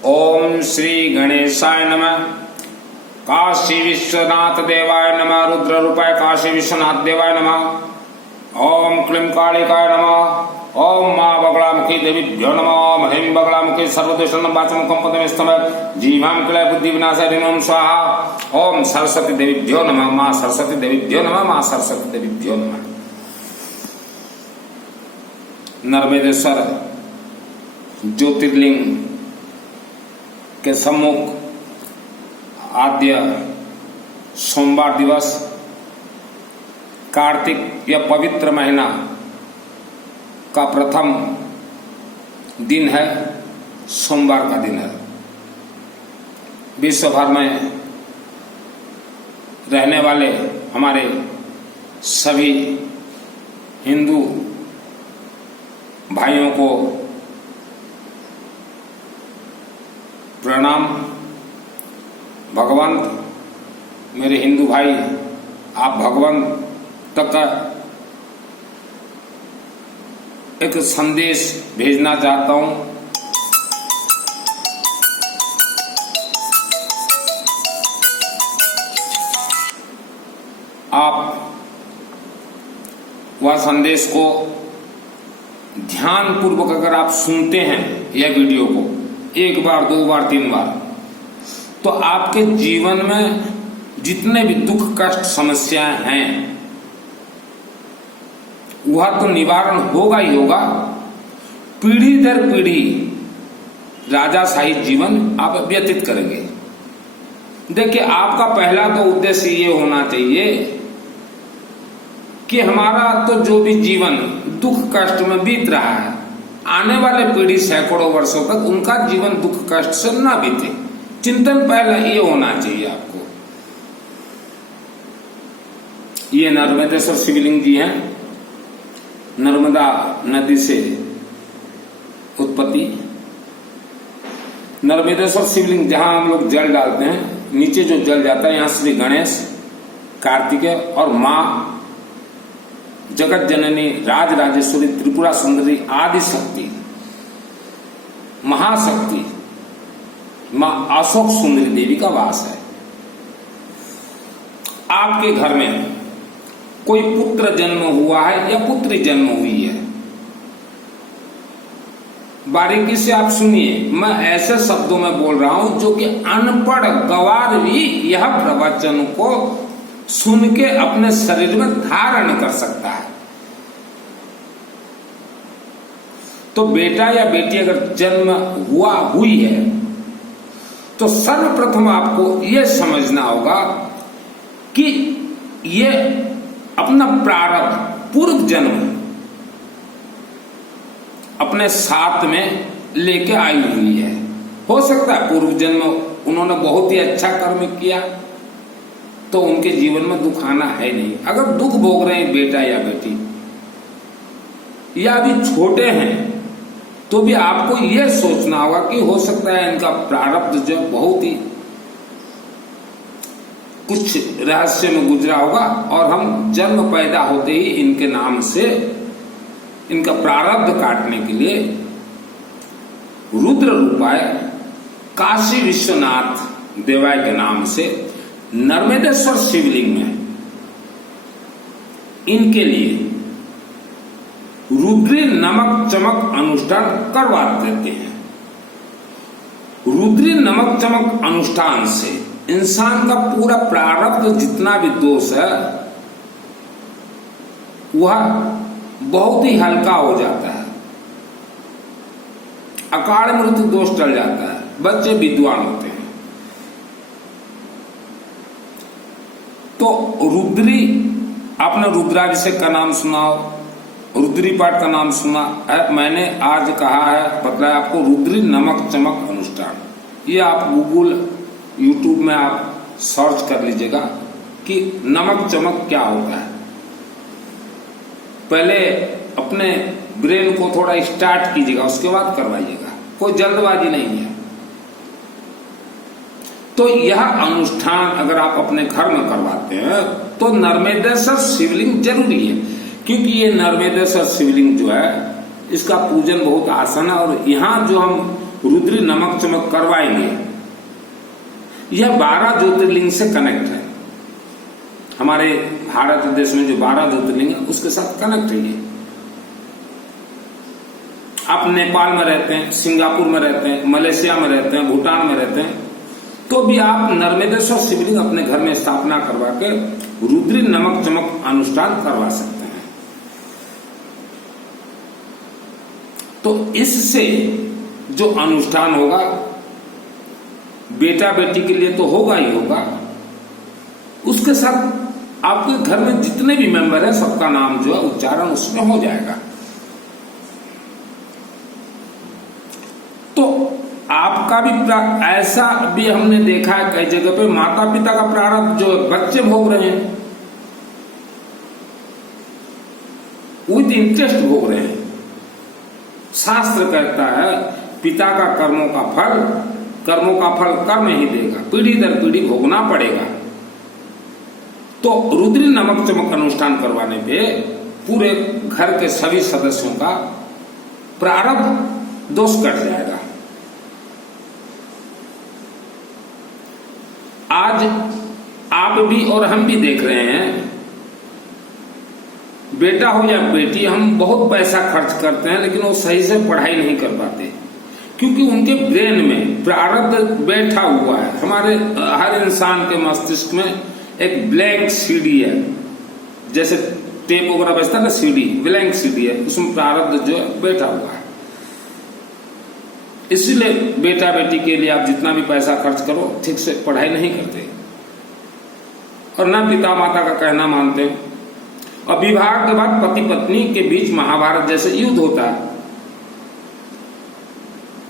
ओम श्री गणेशाय नमः। काशी विश्वनाथ देवाय नमः। रुद्र रूपाय काशी विश्वनाथ देवाय नमः। ओम क्लीं कालिकाय नमः। ओम मां बगलामुखी देवीभ्यो नमः। ह्रीं बगलामुखी सर्वदोषानां वाचमुखं पदमेस्तमः जीवां क्लय बुद्धि विनाशाय ओम स्वाहा। ओम सरस्वती देवीभ्यो नमः। मां सरस्वती देवीभ्यो नमः। मां सरस्वती देवीभ्यो नमः। नर्मदेश्वर ज्योतिर्लिंग के सम्मुख आद्य सोमवार दिवस कार्तिक या पवित्र महीना का प्रथम दिन है, सोमवार का दिन है। विश्व भर में रहने वाले हमारे सभी हिंदू भाइयों को प्रणाम। भगवंत, मेरे हिंदू भाई, आप भगवंत तक का एक संदेश भेजना चाहता हूं। आप वह संदेश को ध्यान पूर्वक अगर आप सुनते हैं यह वीडियो को एक बार, दो बार, तीन बार, तो आपके जीवन में जितने भी दुख कष्ट समस्याएं हैं वह तो निवारण होगा ही होगा। पीढ़ी दर पीढ़ी राजाशाही जीवन आप व्यतीत करेंगे। देखिए, आपका पहला तो उद्देश्य ये होना चाहिए कि हमारा तो जो भी जीवन दुख कष्ट में बीत रहा है, आने वाले पीढ़ी सैकड़ों वर्षों तक उनका जीवन दुख कष्ट से ना बीते। चिंतन पहला ये होना चाहिए आपको। ये नर्मदेश्वर शिवलिंग जी हैं, नर्मदा नदी से उत्पत्ति। नर्मदेश्वर शिवलिंग जहां हम लोग जल डालते हैं, नीचे जो जल जाता है, यहां श्री गणेश, कार्तिकेय और मां जगत जननी राज राजेश्वरी त्रिपुरा सुंदरी आदि शक्ति महाशक्ति मां अशोक सुंदरी देवी का वास है। आपके घर में कोई पुत्र जन्म हुआ है या पुत्री जन्म हुई है, बारीकी से आप सुनिए। मैं ऐसे शब्दों में बोल रहा हूं जो कि अनपढ़ गवार भी यह प्रवचन को सुन के अपने शरीर में धारण कर सकता है। तो बेटा या बेटी अगर जन्म हुई है तो सर्वप्रथम आपको यह समझना होगा कि ये अपना प्रारब्ध पूर्व जन्म अपने साथ में लेके आई हुई है। हो सकता है पूर्व जन्म उन्होंने बहुत ही अच्छा कर्म किया तो उनके जीवन में दुख आना है नहीं। अगर दुख भोग रहे हैं बेटा या बेटी या अभी छोटे हैं तो भी आपको यह सोचना होगा कि हो सकता है इनका प्रारब्ध जो बहुत ही कुछ रहस्य में गुजरा होगा और हम जन्म पैदा होते ही इनके नाम से इनका प्रारब्ध काटने के लिए रुद्र रूपाय काशी विश्वनाथ देवाय के नाम से नर्मदेश्वर शिवलिंग में इनके लिए रुद्री नमक चमक अनुष्ठान करवा देते हैं। रुद्री नमक चमक अनुष्ठान से इंसान का पूरा प्रारब्ध जितना भी दोष है वह बहुत ही हल्का हो जाता है। अकाल मृत्यु दोष टल जाता है। बच्चे विद्वान होते हैं। तो रुद्री, आपने रुद्राभिषेक का नाम सुना हो, रुद्री पाठ का नाम सुना है। मैंने आज कहा है, बताया आपको, रुद्री नमक चमक अनुष्ठान। ये आप गूगल यूट्यूब में आप सर्च कर लीजिएगा कि नमक चमक क्या होता है। पहले अपने ब्रेन को थोड़ा स्टार्ट कीजिएगा, उसके बाद करवाइएगा। कोई जल्दबाजी नहीं है। तो यह अनुष्ठान अगर आप अपने घर में करवाते हैं तो नर्मदेश्वर शिवलिंग जरूरी है, क्योंकि ये नर्मदेश्वर शिवलिंग जो है इसका पूजन बहुत आसान है। और यहाँ जो हम रुद्री नमक चमक करवाएंगे। यह 12 ज्योतिर्लिंग से कनेक्ट है। हमारे भारत देश में जो 12 ज्योतिर्लिंग है उसके साथ कनेक्ट है ये। आप नेपाल में रहते हैं, सिंगापुर में रहते हैं, मलेशिया में रहते हैं, भूटान में रहते हैं, तो भी आप नर्मदेश्वर शिवलिंग अपने घर में स्थापना करवा के रुद्री नमक चमक अनुष्ठान करवा सकते हैं। तो इससे जो अनुष्ठान होगा बेटा बेटी के लिए तो होगा ही होगा, उसके साथ आपके घर में जितने भी मेंबर हैं सबका नाम जो है उच्चारण उसमें हो जाएगा। तो आपका भी ऐसा भी हमने देखा है कई जगह पे माता पिता का प्रारब्ध जो बच्चे भोग रहे हैं, विद इंटरेस्ट भोग रहे हैं। शास्त्र कहता है पिता का कर्मों का फल कर्म ही देगा, पीढ़ी दर पीढ़ी भोगना पड़ेगा। तो रुद्री नमक चमक अनुष्ठान करवाने पे पूरे घर के सभी सदस्यों का प्रारब्ध दोष कट जाएगा। आज आप भी और हम भी देख रहे हैं, बेटा हो या बेटी, हम बहुत पैसा खर्च करते हैं लेकिन वो सही से पढ़ाई नहीं कर पाते, क्योंकि उनके ब्रेन में प्रारब्ध बैठा हुआ है। हमारे हर इंसान के मस्तिष्क में एक ब्लैंक सीडी है, जैसे टेप वगैरह बजता है ना, सीडी ब्लैंक सीडी है, उसमें प्रारब्ध जो है बैठा हुआ है। इसीलिए बेटा बेटी के लिए आप जितना भी पैसा खर्च करो ठीक से पढ़ाई नहीं करते और ना पिता माता का कहना मानते। और विवाह के बाद पति पत्नी के बीच महाभारत जैसे युद्ध होता है।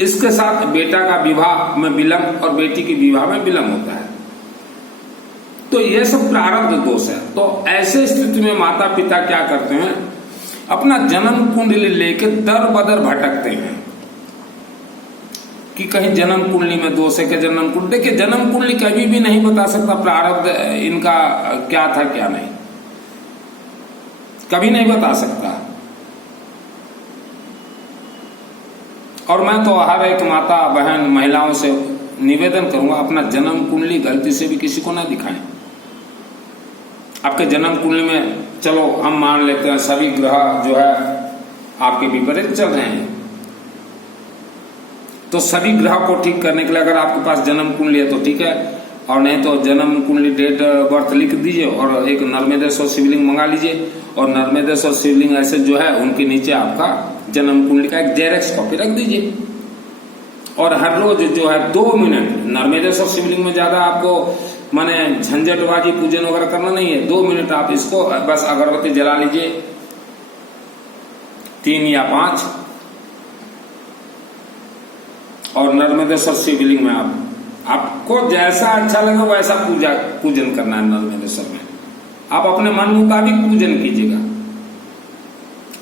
इसके साथ बेटा का विवाह में विलंब और बेटी के विवाह में विलंब होता है। तो यह सब प्रारब्ध दोष है। तो ऐसे स्थिति में माता पिता क्या करते हैं, अपना जन्म कुंडली लेके दर बदर भटकते हैं कि कहीं जन्म कुंडली में दोष है कि जन्म कुंडली। देखिए जन्म कुंडली कभी भी नहीं बता सकता प्रारब्ध इनका क्या था क्या नहीं, कभी नहीं बता सकता। और मैं तो हर एक माता बहन महिलाओं से निवेदन करूंगा, अपना जन्म कुंडली गलती से भी किसी को ना दिखाएं। आपके जन्म कुंडली में चलो हम मान लेते हैं सभी ग्रह जो है आपके विपरीत चल रहे हैं, तो सभी ग्रह को ठीक करने के लिए अगर आपके पास जन्म कुंडली है तो ठीक है, और नहीं तो जन्म कुंडली डेट बर्थ लिख दीजिए और एक नर्मदेश्वर शिवलिंग मंगा लीजिए, और नर्मदेश्वर शिवलिंग ऐसे जो है उनके नीचे आपका जन्म कुंडली का एक जेरॉक्स कॉपी रख दीजिए। और हर रोज जो है 2 मिनट नर्मदेश्वर शिवलिंग में ज्यादा आपको माने झंझटबाजी पूजन वगैरह करना नहीं है, 2 मिनट आप इसको बस अगरबत्ती जला लीजिए 3 या 5, और नर्मदेश्वर शिवलिंग में आपको जैसा अच्छा लगे वैसा पूजन करना है। नर्मदेश्वर में आप अपने मन मुताबिक पूजन कीजिएगा।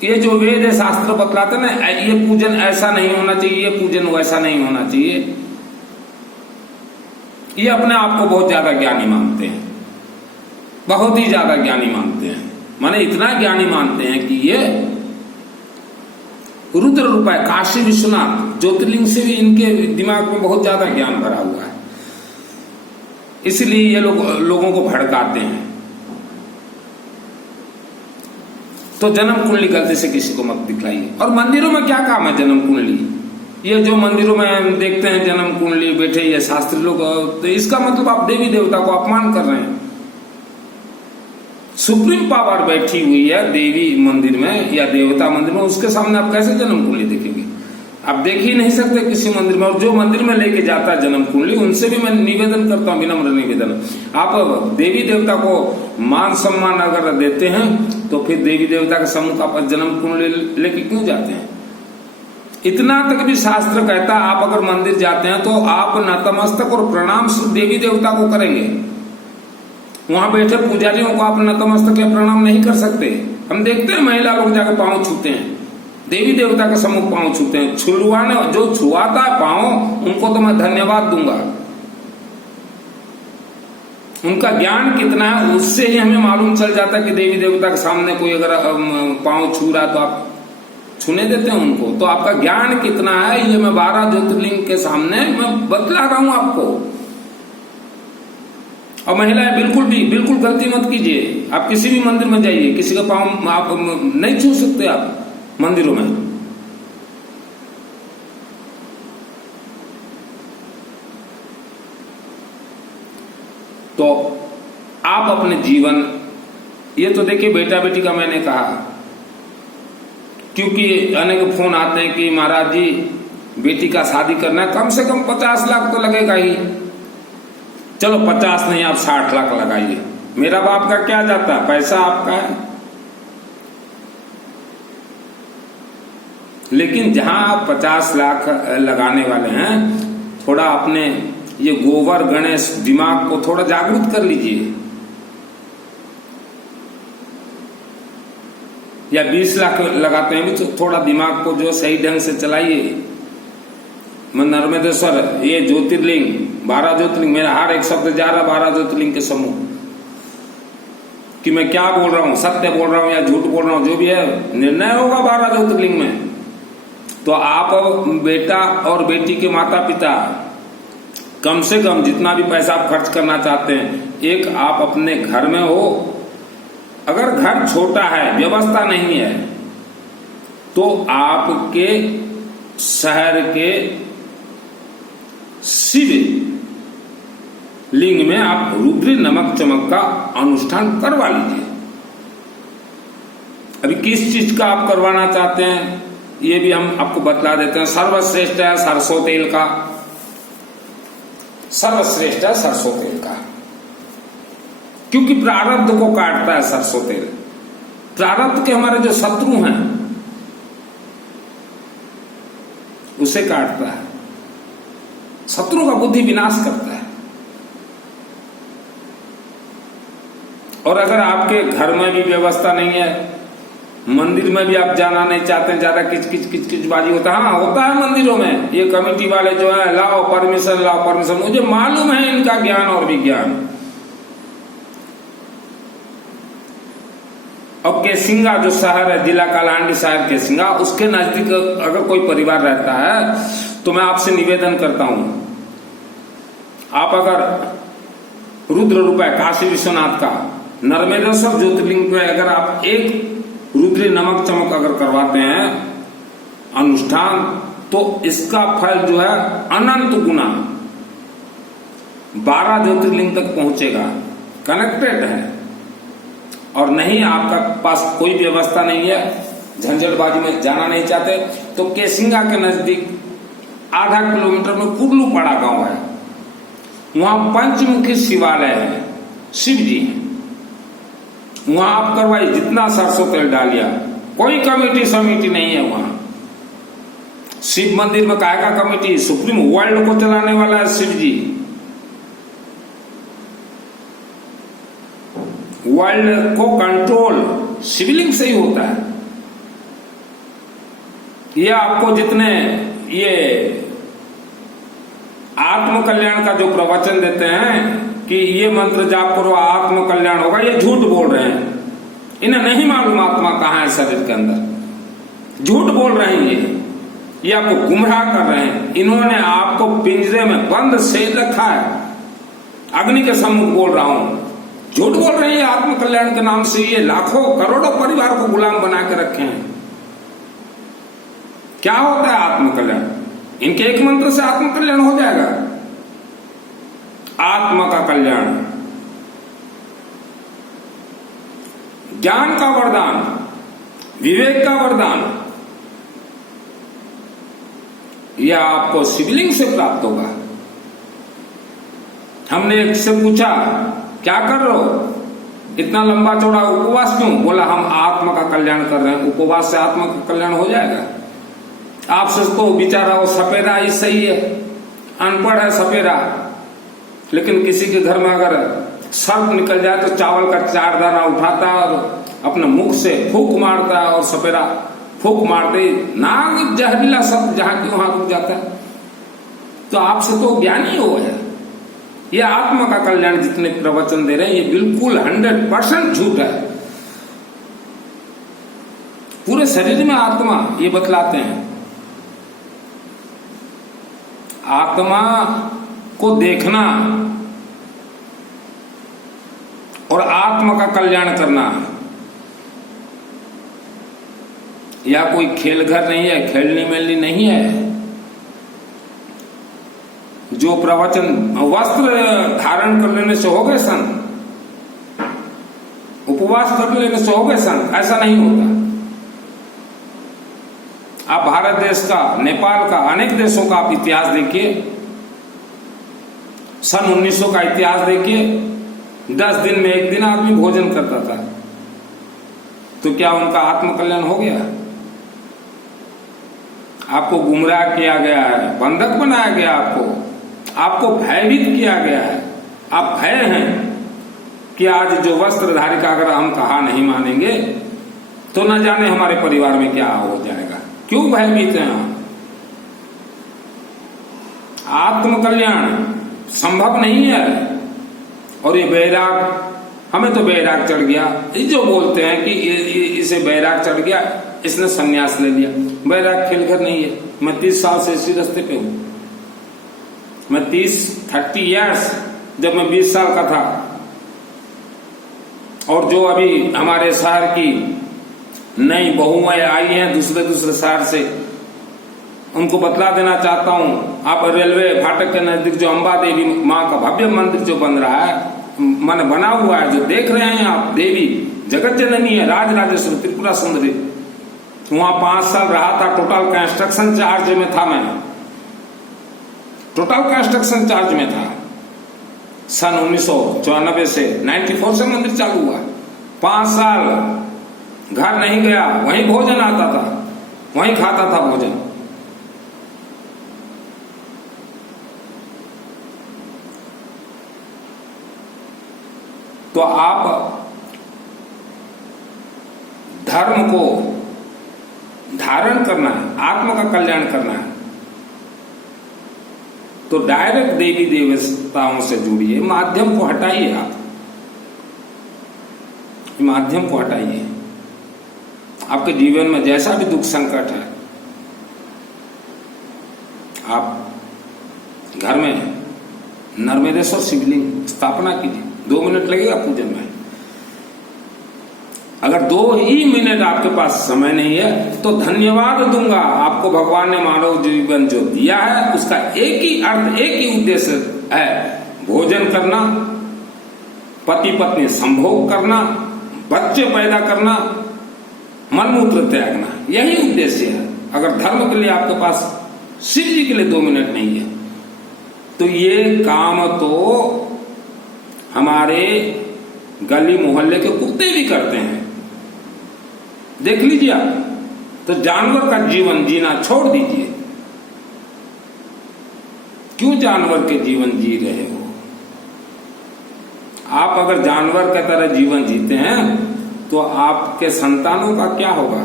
ये जो वेद है शास्त्र बतलाते ना, ये पूजन ऐसा नहीं होना चाहिए, ये पूजन वैसा नहीं होना चाहिए, ये अपने आप को बहुत ज्यादा ज्ञानी मानते हैं, बहुत ही ज्यादा ज्ञानी मानते हैं। माने इतना ज्ञानी मानते हैं कि ये रुद्र रूप है, काशी विश्वनाथ ज्योतिर्लिंग से भी इनके दिमाग में बहुत ज्यादा ज्ञान भरा हुआ है, इसलिए ये लोगों को भड़काते हैं। तो जन्म कुंडली गलती से किसी को मत दिखलाइए। और मंदिरों में क्या काम है जन्म कुंडली, ये जो मंदिरों में हम देखते हैं जन्म कुंडली बैठे ये शास्त्री लोग, तो इसका मतलब आप देवी देवता को अपमान कर रहे हैं। सुप्रीम पावर बैठी हुई है देवी मंदिर में या देवता मंदिर में, उसके सामने आप कैसे जन्म कुंडली देखेंगे? आप देख ही नहीं सकते किसी मंदिर में। और जो मंदिर में लेके जाता है जन्म कुंडली, उनसे भी मैं निवेदन करता हूँ, विनम्र निवेदन, आप देवी देवता को मान सम्मान अगर देते हैं तो फिर देवी देवता के सम्मुख आप जन्म कुंडली लेके क्यों जाते हैं? इतना तक भी शास्त्र कहता है आप अगर मंदिर जाते हैं तो आप नतमस्तक और प्रणाम सिर्फ देवी देवता को करेंगे, वहां बैठे पुजारियों को आप नतमस्तक या प्रणाम नहीं कर सकते। हम देखते हैं महिला लोग जाकर पांव छूते हैं, देवी देवता के सम्मुख पांव छूते हैं। छुलवाने जो छुआता है पांव, उनको तो मैं धन्यवाद दूंगा। उनका ज्ञान कितना है उससे ही हमें मालूम चल जाता है कि देवी देवता के सामने कोई अगर पांव छू रहा तो आप छूने देते हैं उनको। तो आपका ज्ञान कितना है ये मैं 12 ज्योतिर्लिंग के सामने मैं बतला रहा हूं आपको। और महिलाएं बिल्कुल गलती मत कीजिए। आप किसी भी मंदिर में जाइए, किसी का पांव आप नहीं छू सकते आप मंदिरों में। तो आप अपने जीवन, ये तो देखिए बेटा बेटी का मैंने कहा, क्योंकि अनेक फोन आते हैं कि महाराज जी बेटी का शादी करना है, कम से कम 50 लाख तो लगेगा ही। चलो 50 नहीं, आप 60 लाख लगाइए, मेरा बाप का क्या जाता है, पैसा आपका है। लेकिन जहां आप 50 लाख लगाने वाले हैं, थोड़ा अपने ये गोबर गणेश दिमाग को थोड़ा जागरूक कर लीजिए। या 20 लाख लगाते हैं भी तो थोड़ा दिमाग को जो सही ढंग से चलाइए। मैं नर्मदेश्वर, ये ज्योतिर्लिंग 12 ज्योतिर्लिंग, मेरा हर एक शब्द जा रहा 12 ज्योतिर्लिंग के समूह, कि मैं क्या बोल रहा हूं, सत्य बोल रहा हूं या झूठ बोल रहा हूं, जो भी है निर्णय होगा 12 ज्योतिर्लिंग में। तो आप बेटा और बेटी के माता पिता कम से कम जितना भी पैसा आप खर्च करना चाहते हैं, एक आप अपने घर में हो। अगर घर छोटा है, व्यवस्था नहीं है, तो आपके शहर के शिव लिंग में आप रुद्र नमक चमक का अनुष्ठान करवा लीजिए। अभी किस चीज का आप करवाना चाहते हैं ये भी हम आपको बतला देते हैं। सर्वश्रेष्ठ है सरसों तेल का, सर्वश्रेष्ठ है सरसों तेल का, क्योंकि प्रारब्ध को काटता है सरसों तेल। प्रारब्ध के हमारे जो शत्रु हैं उसे काटता है, शत्रु का बुद्धि विनाश करता है। और अगर आपके घर में भी व्यवस्था नहीं है, मंदिर में भी आप जाना नहीं चाहते, ज्यादा किच बाजी होता है, हाँ होता है मंदिरों में, ये कमेटी वाले जो है लाओ परमिशन, मुझे मालूम है इनका ज्ञान और विज्ञान। अब केसिंगा जो शहर है, जिला कालाहांडी शहर केसिंगा, उसके नजदीक अगर कोई परिवार रहता है तो मैं आपसे निवेदन करता हूं, आप अगर रुद्र रुपए काशी विश्वनाथ का नर्मदेश्वर ज्योतिर्लिंग में अगर आप एक रुद्र नमक चमक अगर करवाते हैं अनुष्ठान, तो इसका फल जो है अनंत गुना 12 ज्योतिर्लिंग तक पहुंचेगा, कनेक्टेड है। और नहीं आपका पास कोई व्यवस्था नहीं है, झंझटबाजी में जाना नहीं चाहते, तो केसिंगा के नजदीक आधा किलोमीटर में कुर्लू पड़ा गांव है, वहां पंचमुखी शिवालय है, शिव जी है, वहां आप करवाइए, जितना सरसों तेल डालिया, कोई कमेटी समिति नहीं है वहां। शिव मंदिर में काहे का कमेटी, सुप्रीम वर्ल्ड को चलाने वाला है शिव जी, वर्ल्ड को कंट्रोल शिवलिंग से ही होता है। ये आपको जितने ये आत्म कल्याण का जो प्रवचन देते हैं कि ये मंत्र जाप करो आत्म कल्याण होगा, ये झूठ बोल रहे हैं। इन्हें नहीं मालूम आत्मा कहाँ है शरीर के अंदर, झूठ बोल रहे हैं, ये आपको गुमराह कर रहे हैं। इन्होंने आपको पिंजरे में बंद से रखा है, अग्नि के सम्मुख बोल रहा हूं, झूठ बोल रहे हैं। आत्म कल्याण के नाम से ये लाखों करोड़ों परिवार को गुलाम बना के रखे हैं। क्या होता है आत्म कल्याण, इनके एक मंत्र से आत्म कल्याण हो जाएगा। आत्मा का कल्याण, ज्ञान का वरदान, विवेक का वरदान, यह आपको शिवलिंग से प्राप्त होगा। हमने एक से पूछा क्या कर रहे हो, इतना लंबा चौड़ा उपवास क्यों, बोला हम आत्मा का कल्याण कर रहे हैं। उपवास से आत्मा का कल्याण हो जाएगा। आपसे तो बेचारा वो सपेरा ही सही है, अनपढ़ है सपेरा, लेकिन किसी के घर में अगर सर्प निकल जाए तो चावल का 4 दाना उठाता है और अपने मुख से फूंक मारता है, और सपेरा फूंक मारते नाग जहरीला सर्प जहां की वहां रुक जाता है। तो आपसे तो ज्ञानी हो है। ये आत्मा का कल्याण जितने प्रवचन दे रहे हैं ये बिल्कुल 100% झूठ है। पूरे शरीर में आत्मा, ये बतलाते हैं। आत्मा को देखना और आत्मा का कल्याण करना, या कोई खेल घर नहीं है, खेलनी मेलनी नहीं है। जो प्रवचन वस्त्र धारण कर लेने से हो गए संत, उपवास कर लेने से हो गए संत, ऐसा नहीं होता। आप भारत देश का, नेपाल का, अनेक देशों का आप इतिहास देखिए, सन 1900 का इतिहास देखिए। 10 दिन में 1 दिन आदमी भोजन करता था, तो क्या उनका आत्म कल्याण हो गया? आपको गुमराह किया गया है, बंधक बनाया गया, आपको भयभीत किया गया है। आप भय हैं कि आज जो वस्त्रधारी का अगर हम कहा नहीं मानेंगे तो न जाने हमारे परिवार में क्या हो जाएगा। क्यों भयभीत हैं आप? आत्म कल्याण संभव नहीं है। और ये बैराग, हमें तो बैराग चढ़ गया। ये जो बोलते हैं कि इसे बैराग चढ़ गया, इसने सन्यास ले लिया। बैराग खेल घर नहीं है। मैं 30 साल से इसी रास्ते पे हूं। मैं 30 इयर्स, जब मैं 20 साल का था, और जो अभी हमारे शहर की नई बहुएं आई हैं दूसरे शहर से, उनको बतला देना चाहता हूं। आप रेलवे फाटक के नजदीक जो अंबा देवी माँ का भव्य मंदिर जो बन रहा है, मन बना हुआ है, जो देख रहे हैं आप, देवी जगत जननी है, राजराजेश्वरी त्रिपुरा सुंदरी। वहां 5 साल रहा था। टोटल कंस्ट्रक्शन चार्ज में था। मैं टोटल कंस्ट्रक्शन चार्ज में था। सन 1994 से 94 से मंदिर चालू हुआ। 5 साल घर नहीं गया, वहीं भोजन आता था, वहीं खाता था भोजन। तो आप धर्म को धारण करना है, आत्मा का कल्याण करना है, तो डायरेक्ट देवी देवताओं से जुड़िए। माध्यम को हटाइए। आप माध्यम को हटाइए। आपके जीवन में जैसा भी दुख संकट है, आप घर में नर्मदेश्वर शिवलिंग स्थापना कीजिए। 2 मिनट लगेगा पूजन में। अगर 2 ही मिनट आपके पास समय नहीं है तो धन्यवाद दूंगा। आपको भगवान ने मानव जीवन जो दिया है उसका एक ही अर्थ, एक ही उद्देश्य है, भोजन करना, पति पत्नी संभोग करना, बच्चे पैदा करना, मलमूत्र त्यागना, यही उद्देश्य है। अगर धर्म के लिए आपके पास, शिव जी के लिए 2 मिनट नहीं है, तो ये काम तो हमारे गली मोहल्ले के कुत्ते भी करते हैं। देख लीजिए आप। तो जानवर का जीवन जीना छोड़ दीजिए। क्यों जानवर के जीवन जी रहे हो? आप अगर जानवर की तरह जीवन जीते हैं तो आपके संतानों का क्या होगा?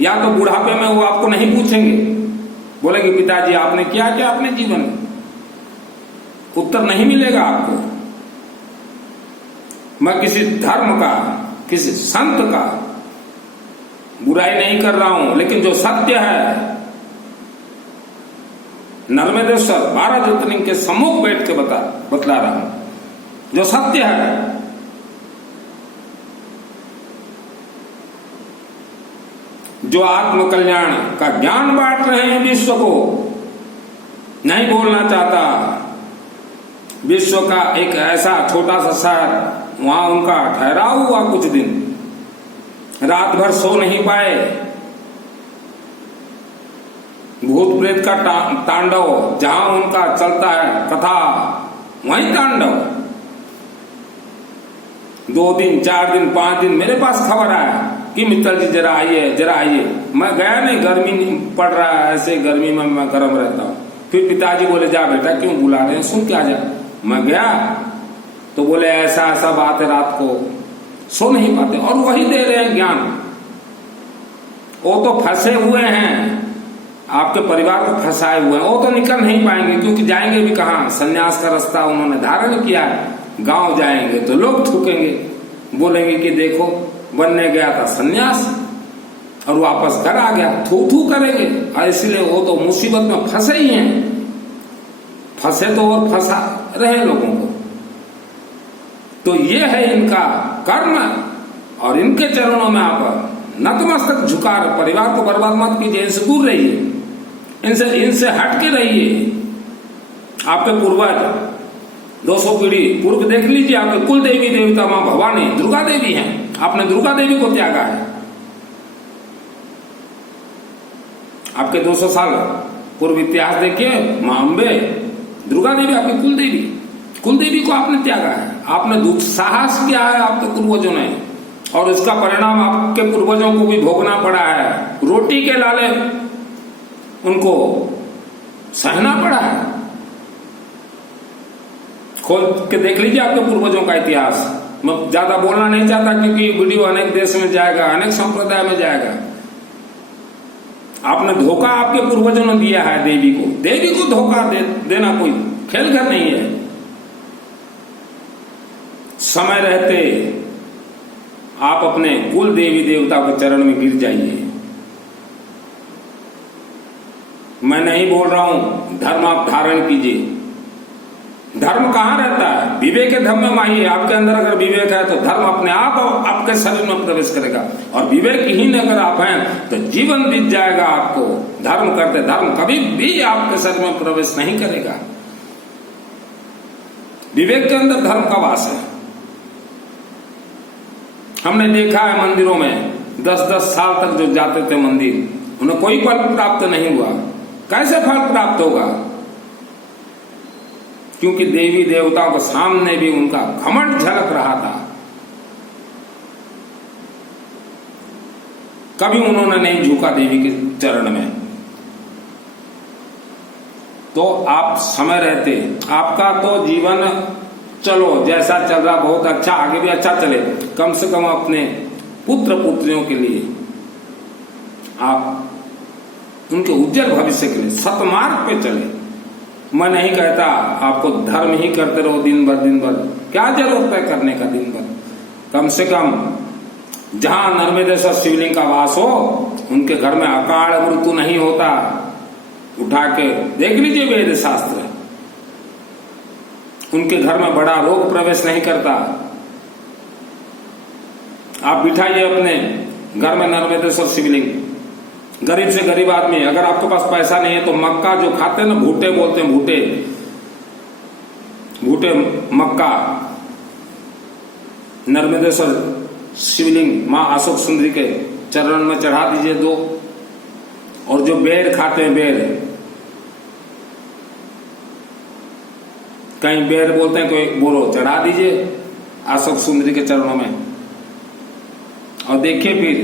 या तो बुढ़ापे में वो आपको नहीं पूछेंगे, बोलेंगे पिताजी आपने क्या क्या अपने जीवन में? उत्तर नहीं मिलेगा आपको। मैं किसी धर्म का, किसी संत का बुराई नहीं कर रहा हूं, लेकिन जो सत्य है, नर्मदेश्वर 12 ज्योतिर्लिंग के सम्मुख बैठ के बतला रहा हूं जो सत्य है। जो आत्म कल्याण का ज्ञान बांट रहे हैं विश्व को, नहीं बोलना चाहता। विश्व का एक ऐसा छोटा सा शहर, वहां उनका ठहराव हुआ कुछ दिन, रात भर सो नहीं पाए। भूत प्रेत का तांडव जहां उनका चलता है कथा, वहीं तांडव। 2 दिन 4 दिन 5 दिन मेरे पास खबर आया कि मित्तल जी जरा आइए, जरा आइए। मैं गया नहीं, गर्मी पड़ रहा है, ऐसे गर्मी में मैं गर्म रहता हूँ। फिर पिताजी बोले जा बेटा क्यों बुला रहे हैं, सुन के आ जा। मैं गया तो बोले ऐसा ऐसा बात है, रात को सो नहीं पाते। और वही दे रहे हैं ज्ञान। वो तो फंसे हुए हैं, आपके परिवार को फंसाए हुए हैं। वो तो निकल नहीं पाएंगे, क्योंकि जाएंगे भी कहाँ? संन्यास का रास्ता उन्होंने धारण किया है। गांव जाएंगे तो लोग थूकेंगे, बोलेंगे कि देखो बनने गया था संन्यास, और वापस घर आ गया, थू थू करेंगे। और इसलिए वो तो मुसीबत में फंसे ही हैं, फंसे तो और फंसा रहे लोगों को। तो ये है इनका कर्म, और इनके चरणों में आप नतमस्तक झुका, परिवार को बर्बाद मत कीजिए, इनसे दूर रहिए, इनसे हट के रहिए। आपके पूर्वज 200 पीढ़ी पूर्व देख लीजिए, आपके कुल देवी देवता मां भवानी दुर्गा देवी हैं, आपने दुर्गा देवी को त्यागा है। आपके 200 साल पूर्व इतिहास देखिए, मां अम्बे दुर्गा देवी आपकी कुल देवी को आपने त्यागा है। आपने दुस्साहस किया है आपके पूर्वजों ने, और इसका परिणाम आपके पूर्वजों को भी भोगना पड़ा है। रोटी के लाले उनको सहना पड़ा है। खोल के देख लीजिए आपके पूर्वजों का इतिहास। मैं ज्यादा बोलना नहीं चाहता क्योंकि वीडियो अनेक देश में जाएगा, अनेक संप्रदाय में जाएगा। आपने धोखा आपके पूर्वजों ने दिया है देवी को धोखा देना कोई खेल घर नहीं है। समय रहते आप अपने कुल देवी देवता के चरण में गिर जाइए। मैं नहीं बोल रहा हूं धर्म आप धारण कीजिए। धर्म कहां रहता है? विवेक के धर्म में माहिए। आपके अंदर अगर विवेक है तो धर्म अपने आप आपके शरीर में प्रवेश करेगा, और विवेकहीन अगर आप हैं तो जीवन बीत जाएगा आपको। धर्म करते धर्म कभी भी आपके शरीर में प्रवेश नहीं करेगा। विवेक के अंदर धर्म का वास है। हमने देखा है मंदिरों में 10-10 साल तक जो जाते थे मंदिर, उन्हें कोई फल प्राप्त नहीं हुआ। कैसे फल प्राप्त होगा? क्योंकि देवी देवताओं के सामने भी उनका घमंड झलक रहा था। कभी उन्होंने नहीं झुका देवी के चरण में। तो आप समय रहते, आपका तो जीवन चलो जैसा चल रहा बहुत अच्छा, आगे भी अच्छा चले। कम से कम अपने पुत्र पुत्रियों के लिए आप उनके उज्जवल भविष्य के लिए सतमार्ग पे चले। मैं नहीं कहता आपको धर्म ही करते रहो दिन भर, क्या जरूरत है करने का दिन भर। कम से कम जहां नर्मदेश्वर शिवलिंग का वास हो, उनके घर में अकाल मृत्यु नहीं होता। उठा के देख लीजिए वेद शास्त्र, उनके घर में बड़ा रोग प्रवेश नहीं करता। आप बिठाइए अपने घर में नर्मदेश्वर शिवलिंग। गरीब से गरीब आदमी, अगर आपके पास पैसा नहीं है तो मक्का जो खाते हैं ना, भूटे बोलते हैं, भूटे मक्का नर्मदेश्वर शिवलिंग मां अशोक सुंदरी के चरण में चढ़ा दीजिए 2। और जो बेर खाते हैं, बेर, कहीं बेर बोलते हैं, कोई बोलो, चढ़ा दीजिए अशोक सुंदरी के चरणों में। और देखिए फिर